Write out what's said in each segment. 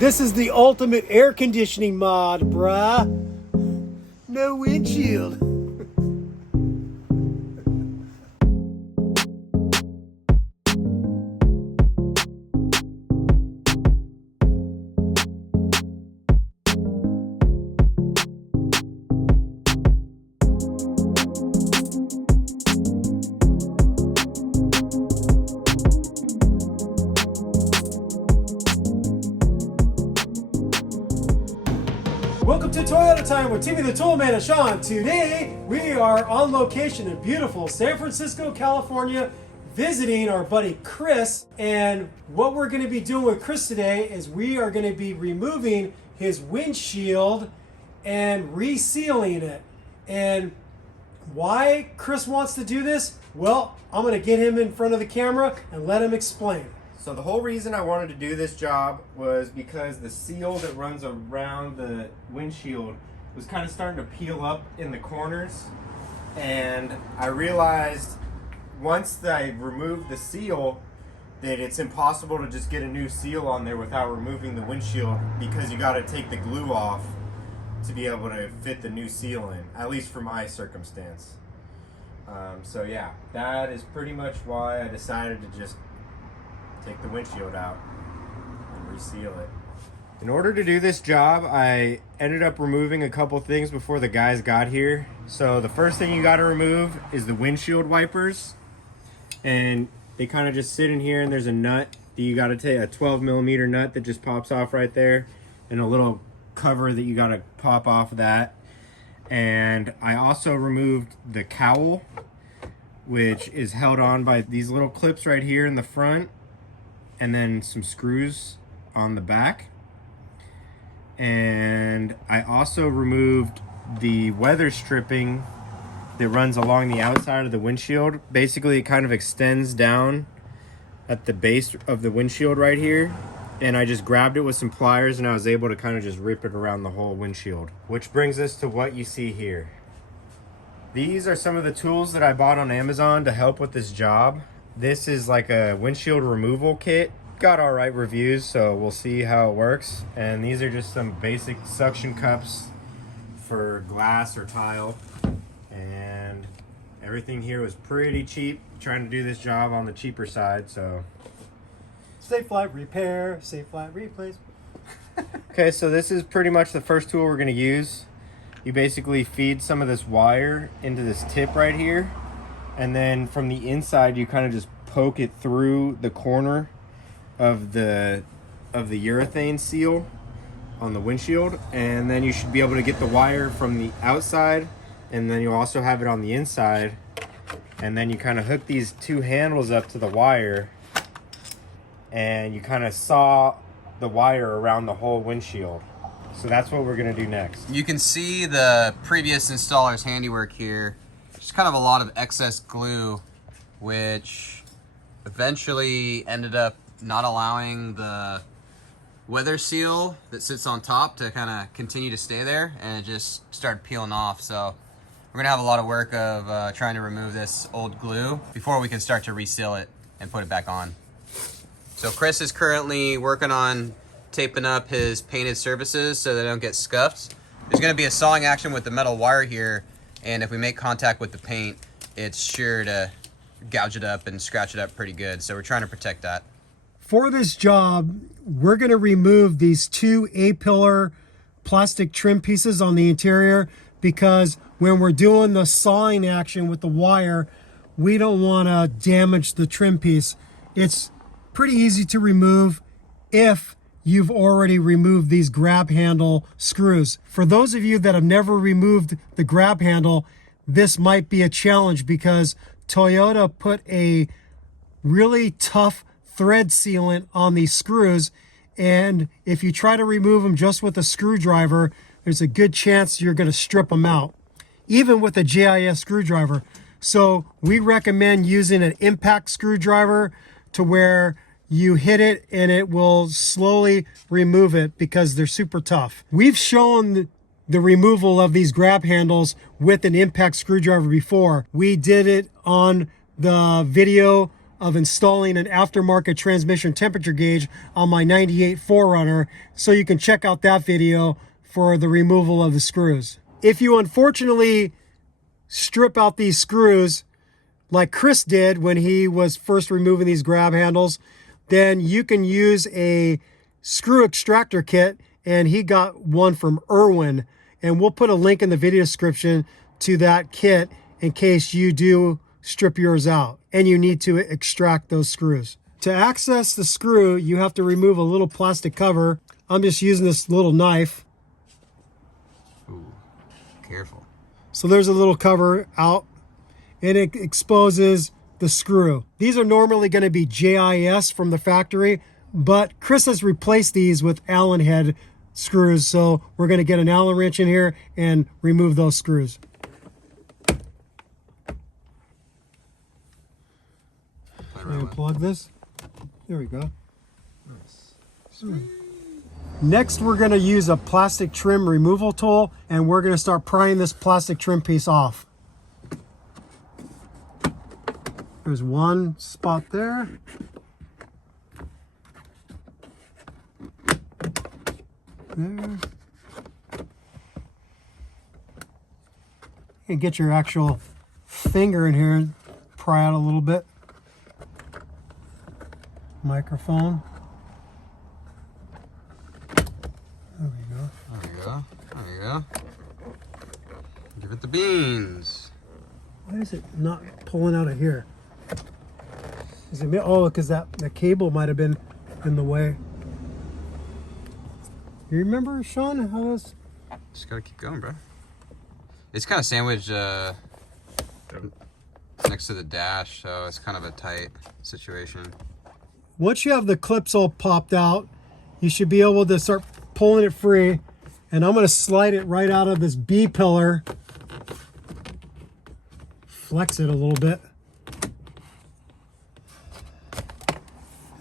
This is the ultimate air conditioning mod, bruh. No windshield. Welcome to Toyota Time with Timmy the Toolman and Sean. Today we are on location in beautiful San Francisco, California, visiting our buddy Chris. And what we're going to be doing with Chris today is we are going to be removing his windshield and resealing it. And why Chris wants to do this? Well, I'm going to get him in front of the camera and let him explain. So the whole reason I wanted to do this job was because the seal that runs around the windshield was kind of starting to peel up in the corners, and I realized once I removed the seal that it's impossible to just get a new seal on there without removing the windshield, because you got to take the glue off to be able to fit the new seal in, at least for my circumstance. So yeah, that is pretty much why I decided to just take the windshield out and reseal it. In order to do this job, I ended up removing a couple things before the guys got here. So the first thing you got to remove is the windshield wipers, and they kind of just sit in here, and there's a nut that you got to take, a 12mm nut that just pops off right there, and a little cover that you got to pop off of that. And I also removed the cowl, which is held on by these little clips right here in the front, and then some screws on the back. And I also removed the weather stripping that runs along the outside of the windshield. Basically, it kind of extends down at the base of the windshield right here. And I just grabbed it with some pliers, and I was able to kind of just rip it around the whole windshield. Which brings us to what you see here. These are some of the tools that I bought on Amazon to help with this job. This is like a windshield removal kit. Got all right reviews, so we'll see how it works. And these are just some basic suction cups for glass or tile. And everything here was pretty cheap. Trying to do this job on the cheaper side, so. Safe light repair, safe light replace. Okay, so this is pretty much the first tool we're gonna use. You basically feed some of this wire into this tip right here, and then from the inside you kind of just poke it through the corner of the urethane seal on the windshield, and then you should be able to get the wire from the outside, and then you also have it on the inside, and then you kind of hook these two handles up to the wire, and you kind of saw the wire around the whole windshield. So that's what we're gonna do next. You can see the previous installer's handiwork here. Just kind of a lot of excess glue, which eventually ended up not allowing the weather seal that sits on top to kind of continue to stay there, and it just started peeling off. So we're gonna have a lot of work of trying to remove this old glue before we can start to reseal it and put it back on. So Chris is currently working on taping up his painted surfaces so they don't get scuffed. There's gonna be a sawing action with the metal wire here, and if we make contact with the paint, it's sure to gouge it up and scratch it up pretty good. So we're trying to protect that. For this job, we're going to remove these two A-pillar plastic trim pieces on the interior, because when we're doing the sawing action with the wire, we don't want to damage the trim piece. It's pretty easy to remove if you've already removed these grab handle screws. For those of you that have never removed the grab handle, this might be a challenge, because Toyota put a really tough thread sealant on these screws, and if you try to remove them just with a screwdriver, there's a good chance you're going to strip them out, even with a JIS screwdriver. So we recommend using an impact screwdriver to where you hit it and it will slowly remove it, because they're super tough. We've shown the removal of these grab handles with an impact screwdriver before. We did it on the video of installing an aftermarket transmission temperature gauge on my 98 4Runner, so you can check out that video for the removal of the screws. If you unfortunately strip out these screws like Chris did when he was first removing these grab handles, then you can use a screw extractor kit, and he got one from Irwin, and we'll put a link in the video description to that kit in case you do strip yours out and you need to extract those screws. To access the screw, you have to remove a little plastic cover. I'm just using this little knife. Ooh, careful. So there's a little cover out, and it exposes the screw. These are normally going to be JIS from the factory, but Chris has replaced these with Allen head screws, so we're going to get an Allen wrench in here and remove those screws. Plug this. There we go. Nice. Next, we're going to use a plastic trim removal tool, and we're going to start prying this plastic trim piece off. There's one spot there. There. You can get your actual finger in here and pry out a little bit. Microphone. There we go. There you go. There you go. Give it the beans. Why is it not pulling out of here? Is it? Oh, because the cable might have been in the way. You remember, Sean, how this? Just gotta keep going, bro. It's kind of sandwiched next to the dash, so it's kind of a tight situation. Once you have the clips all popped out, you should be able to start pulling it free. And I'm going to slide it right out of this B pillar. Flex it a little bit.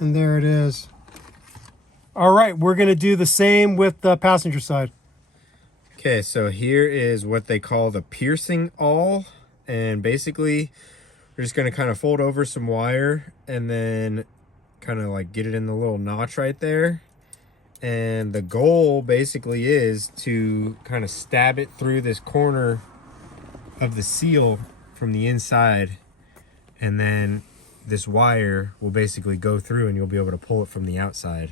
And there it is. All right, we're going to do the same with the passenger side. Okay, so here is what they call the piercing awl. And basically, we're just going to kind of fold over some wire and then kind of like get it in the little notch right there. And the goal basically is to kind of stab it through this corner of the seal from the inside, and then this wire will basically go through and you'll be able to pull it from the outside.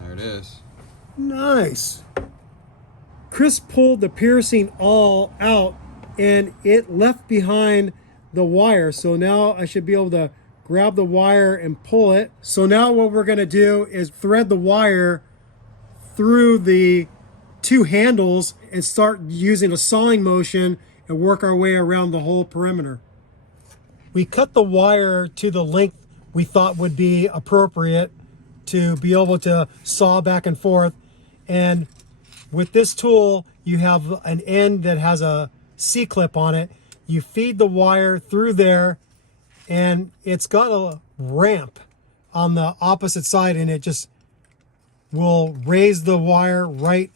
There it is. Nice. Chris pulled the piercing awl out and it left behind the wire. So now I should be able to grab the wire and pull it. So now what we're going to do is thread the wire through the two handles and start using a sawing motion and work our way around the whole perimeter. We cut the wire to the length we thought would be appropriate to be able to saw back and forth. And with this tool, you have an end that has a C-clip on it. You feed the wire through there, and it's got a ramp on the opposite side, and it just will raise the wire right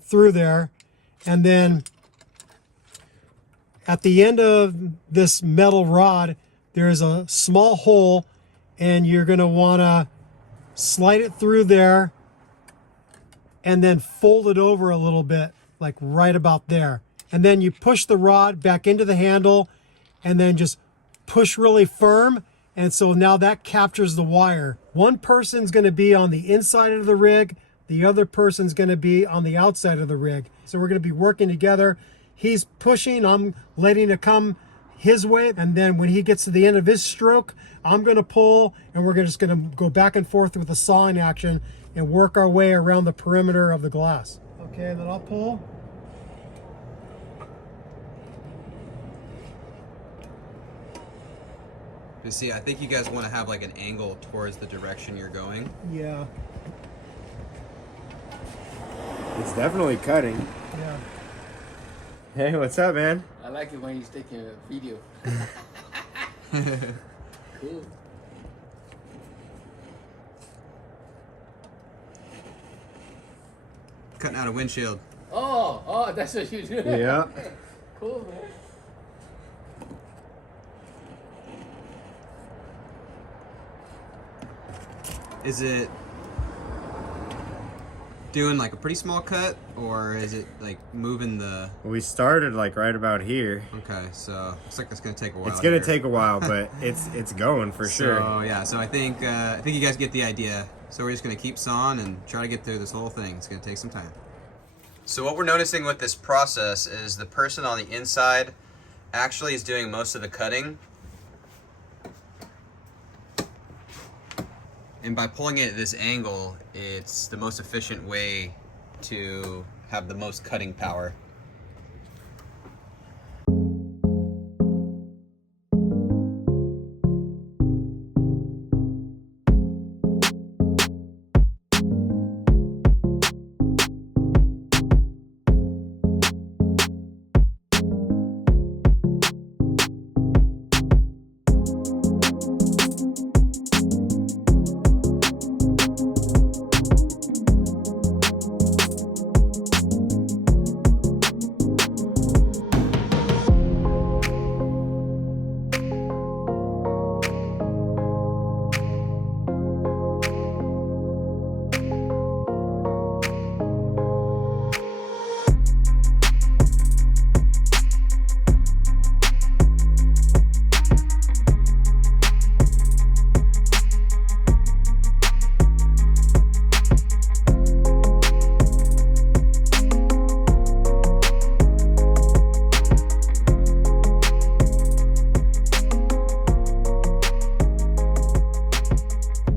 through there. And then at the end of this metal rod, there's a small hole, and you're going to want to slide it through there and then fold it over a little bit, like right about there. And then you push the rod back into the handle and then just push really firm. And so now that captures the wire. One person's going to be on the inside of the rig. The other person's going to be on the outside of the rig. So we're going to be working together. He's pushing, I'm letting it come his way, and then when he gets to the end of his stroke, I'm going to pull, and we're just going to go back and forth with the sawing action and work our way around the perimeter of the glass. Okay, then I'll pull. You see, I think you guys want to have like an angle towards the direction you're going. Yeah. It's definitely cutting. Yeah. Hey, what's up, man? I like it when he's taking a video. Cool. Cutting out a windshield. Oh, that's what you do. Yeah. Cool, man. Is it doing like a pretty small cut, or is it like moving the... We started like right about here. Okay, so looks like it's gonna take a while. It's gonna here. take a while, but it's going for sure. So yeah, so I think you guys get the idea. So we're just gonna keep sawing and try to get through this whole thing. It's gonna take some time. So what we're noticing with this process is the person on the inside actually is doing most of the cutting. And by pulling it at this angle, it's the most efficient way to have the most cutting power.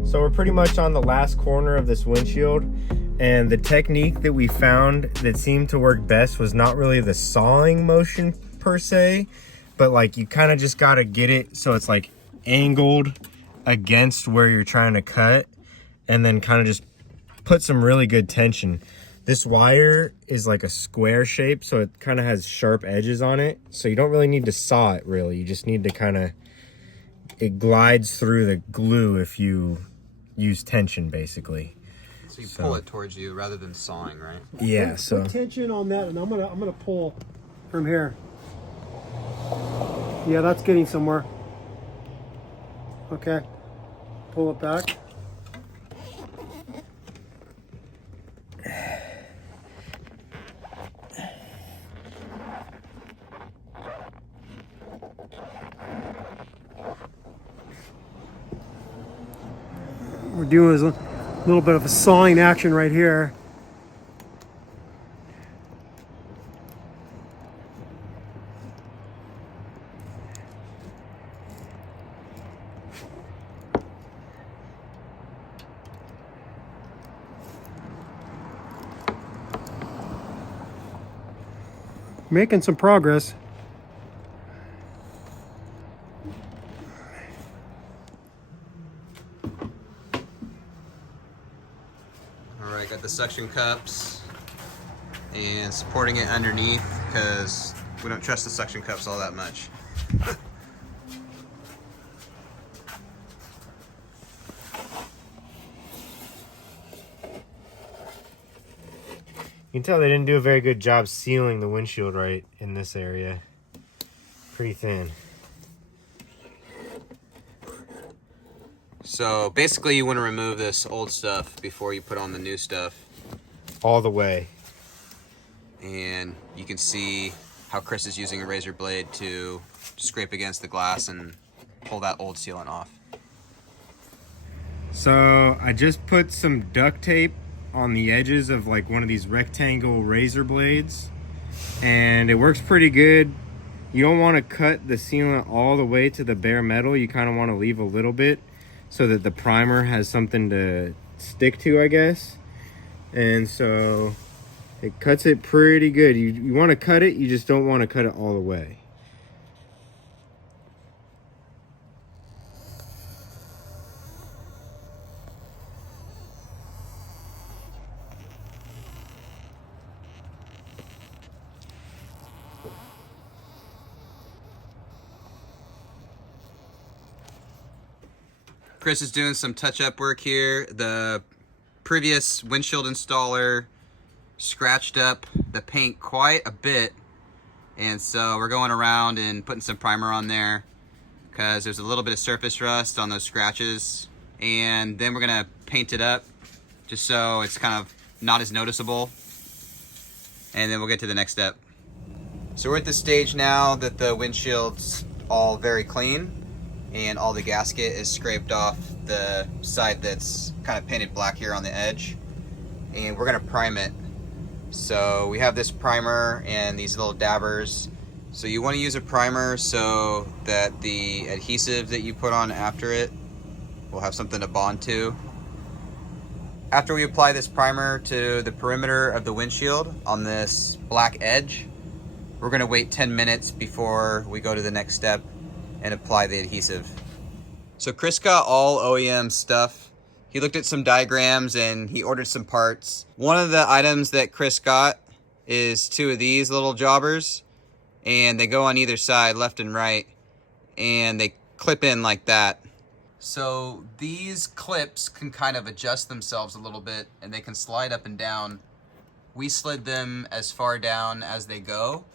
So we're pretty much on the last corner of this windshield, and the technique that we found that seemed to work best was not really the sawing motion per se, but like you kind of just got to get it so it's like angled against where you're trying to cut, and then kind of just put some really good tension. This wire is like a square shape, so it kind of has sharp edges on it, so you don't really need to saw it really. You just need to kind of, it glides through the glue if you use tension basically. So you pull it towards you rather than sawing, right? Yeah, Put so tension on that, and I'm gonna pull from here. Yeah, that's getting somewhere. Okay, pull it back. We're doing is a little bit of a sawing action right here. Making some progress. Alright, got the suction cups and supporting it underneath because we don't trust the suction cups all that much. you can tell they didn't do a very good job sealing the windshield right in this area. Pretty thin. So basically you want to remove this old stuff before you put on the new stuff. All the way. And you can see how Chris is using a razor blade to scrape against the glass and pull that old sealant off. So I just put some duct tape on the edges of like one of these rectangle razor blades, and it works pretty good. You don't want to cut the sealant all the way to the bare metal. You kind of want to leave a little bit so that the primer has something to stick to, I guess. And so it cuts it pretty good. You want to cut it, you just don't want to cut it all the way. Chris is doing some touch-up work here. The previous windshield installer scratched up the paint quite a bit, and so we're going around and putting some primer on there because there's a little bit of surface rust on those scratches, and then we're gonna paint it up just so it's kind of not as noticeable, and then we'll get to the next step. So we're at the stage now that the windshield's all very clean and all the gasket is scraped off the side that's kind of painted black here on the edge, and we're gonna prime it. So we have this primer and these little dabbers. So you want to use a primer so that the adhesive that you put on after it will have something to bond to. After we apply this primer to the perimeter of the windshield on this black edge, we're gonna wait 10 minutes before we go to the next step and apply the adhesive. So Chris got all OEM stuff. He looked at some diagrams and he ordered some parts. One of the items that Chris got is 2 of these little jobbers, and they go on either side, left and right, and they clip in like that. So these clips can kind of adjust themselves a little bit and they can slide up and down. We slid them as far down as they go,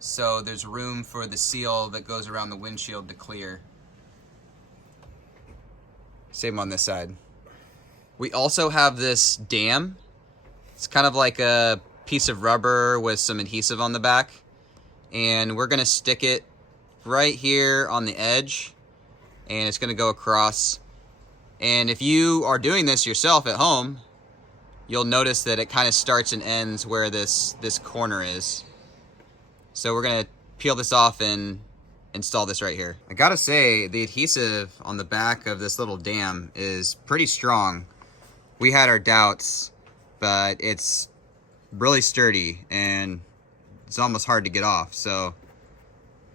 so there's room for the seal that goes around the windshield to clear. Same on this side. We also have this dam. It's kind of like a piece of rubber with some adhesive on the back, and we're gonna stick it right here on the edge, and it's gonna go across. And if you are doing this yourself at home, you'll notice that it kind of starts and ends where this corner is. So we're gonna peel this off and install this right here. I gotta say, the adhesive on the back of this little dam is pretty strong. We had our doubts, but it's really sturdy and it's almost hard to get off. So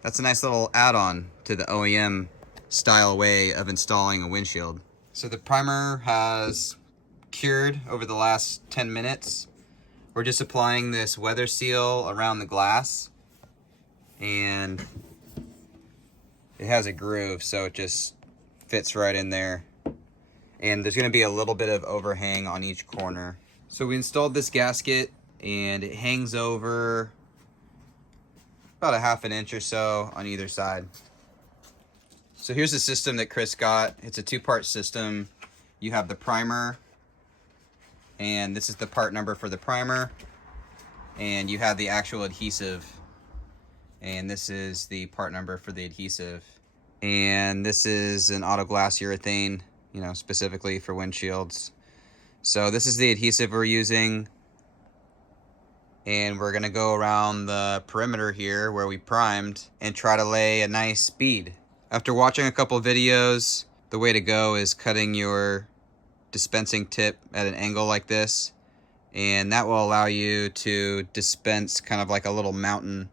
that's a nice little add-on to the OEM style way of installing a windshield. So the primer has cured over the last 10 minutes. We're just applying this weather seal around the glass, and it has a groove, so it just fits right in there. And there's gonna be a little bit of overhang on each corner. So we installed this gasket and it hangs over about a ½ inch or so on either side. So here's the system that Chris got. It's a 2-part system. You have the primer, and this is the part number for the primer, and you have the actual adhesive, and this is the part number for the adhesive, and this is an auto glass urethane, you know, specifically for windshields. So this is the adhesive we're using, and we're gonna go around the perimeter here where we primed and try to lay a nice bead. After watching a couple videos, the way to go is cutting your dispensing tip at an angle like this, and that will allow you to dispense kind of like a little mountain,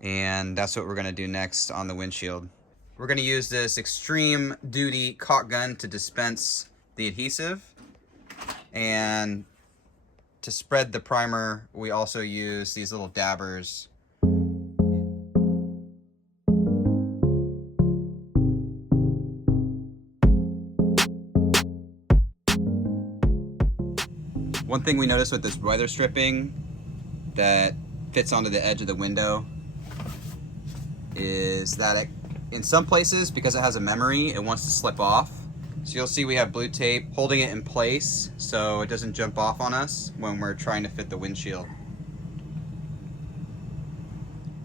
and that's what we're gonna do next on the windshield. We're gonna use this extreme duty caulk gun to dispense the adhesive, and to spread the primer, we also use these little dabbers. One thing we noticed with this weather stripping that fits onto the edge of the window is that it, in some places, because it has a memory, it wants to slip off. So you'll see we have blue tape holding it in place so it doesn't jump off on us when we're trying to fit the windshield.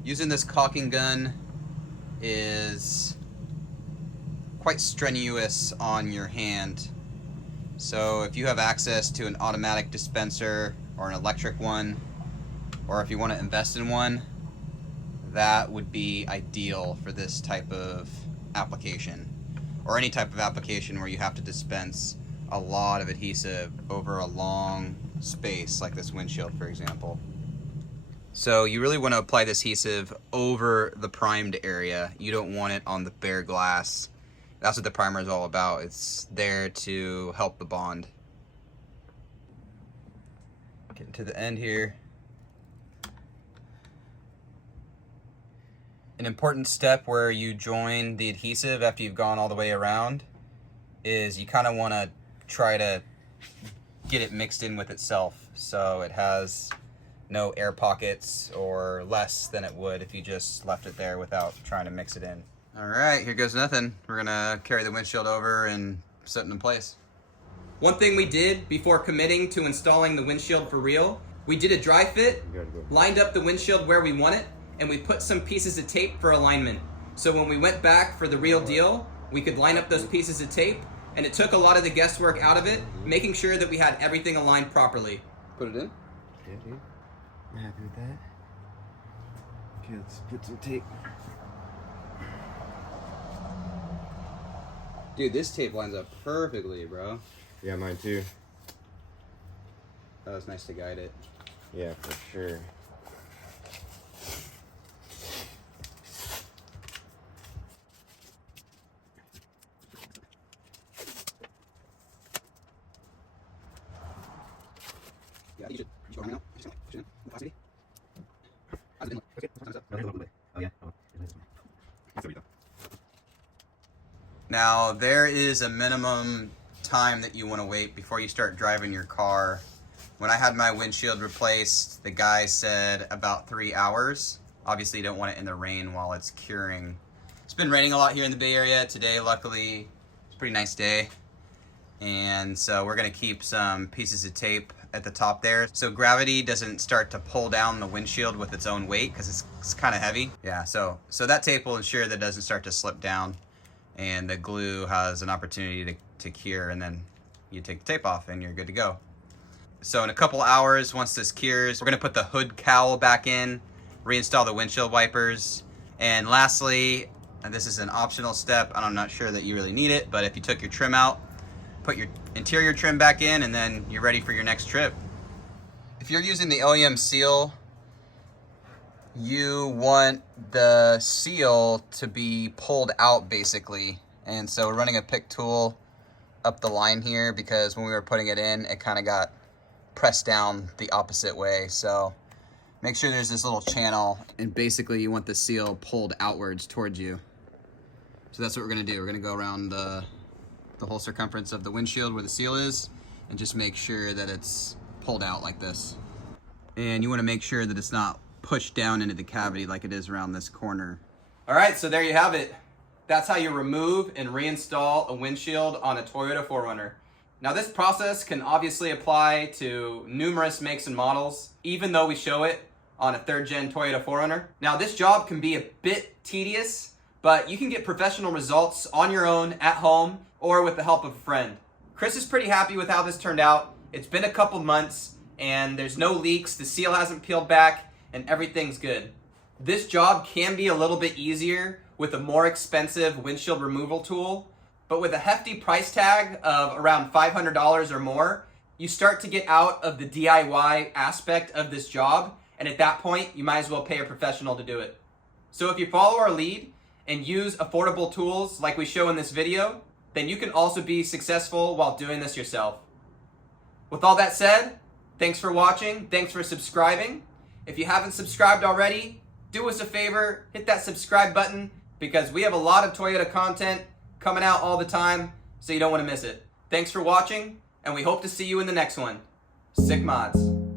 Using this caulking gun is quite strenuous on your hand. So if you have access to an automatic dispenser or an electric one, or if you want to invest in one, that would be ideal for this type of application, or any type of application where you have to dispense a lot of adhesive over a long space, like this windshield, for example. So you really want to apply this adhesive over the primed area. You don't want it on the bare glass. That's what the primer is all about. It's there to help the bond. Getting to the end here. An important step where you join the adhesive after you've gone all the way around is you kind of want to try to get it mixed in with itself, so it has no air pockets, or less than it would if you just left it there without trying to mix it in. All right, here goes nothing. We're gonna carry the windshield over and set it in place. One thing we did before committing to installing the windshield for real, we did a dry fit, lined up the windshield where we want it, and we put some pieces of tape for alignment. So when we went back for the real deal, we could line up those pieces of tape, and it took a lot of the guesswork out of it, making sure that we had everything aligned properly. Put it in. Yeah, dude. I'm happy with that. Okay, let's put some tape. Dude, this tape lines up perfectly, bro. Yeah, mine too. That was nice to guide it. Yeah, for sure. Yeah, you should go right now. Just gonna push it in with velocity. How's it been? Okay, time's up. Oh, yeah. Now, there is a minimum time that you want to wait before you start driving your car. When I had my windshield replaced, the guy said about 3 hours. Obviously, you don't want it in the rain while it's curing. It's been raining a lot here in the Bay Area today. Luckily, it's a pretty nice day. And so we're going to keep some pieces of tape at the top there, so gravity doesn't start to pull down the windshield with its own weight, because it's kind of heavy. Yeah, so that tape will ensure that it doesn't start to slip down, and the glue has an opportunity to cure, and then you take the tape off and you're good to go. So in a couple hours, once this cures, we're going to put the hood cowl back in, reinstall the windshield wipers, and lastly, and this is an optional step, and I'm not sure that you really need it, but if you took your trim out, put your interior trim back in, and then you're ready for your next trip. If you're using the OEM seal, you want the seal to be pulled out basically. And so we're running a pick tool up the line here, because when we were putting it in, it kind of got pressed down the opposite way. So make sure there's this little channel, and basically you want the seal pulled outwards towards you. So that's what we're gonna do. We're gonna go around the whole circumference of the windshield where the seal is, and just make sure that it's pulled out like this. And you want to make sure that it's not pushed down into the cavity like it is around this corner. All right, so there you have it. That's how you remove and reinstall a windshield on a Toyota 4Runner. Now, this process can obviously apply to numerous makes and models, even though we show it on a 3rd gen Toyota 4Runner. Now, this job can be a bit tedious, but you can get professional results on your own at home or with the help of a friend. Chris is pretty happy with how this turned out. It's been a couple months and there's no leaks, the seal hasn't peeled back, and everything's good. This job can be a little bit easier with a more expensive windshield removal tool, but with a hefty price tag of around $500 or more, you start to get out of the DIY aspect of this job, and at that point, you might as well pay a professional to do it. So if you follow our lead and use affordable tools like we show in this video, then you can also be successful while doing this yourself. With all that said, thanks for watching, thanks for subscribing. If you haven't subscribed already, do us a favor, hit that subscribe button, because we have a lot of Toyota content coming out all the time, so you don't want to miss it. Thanks for watching, and we hope to see you in the next one. Sick mods.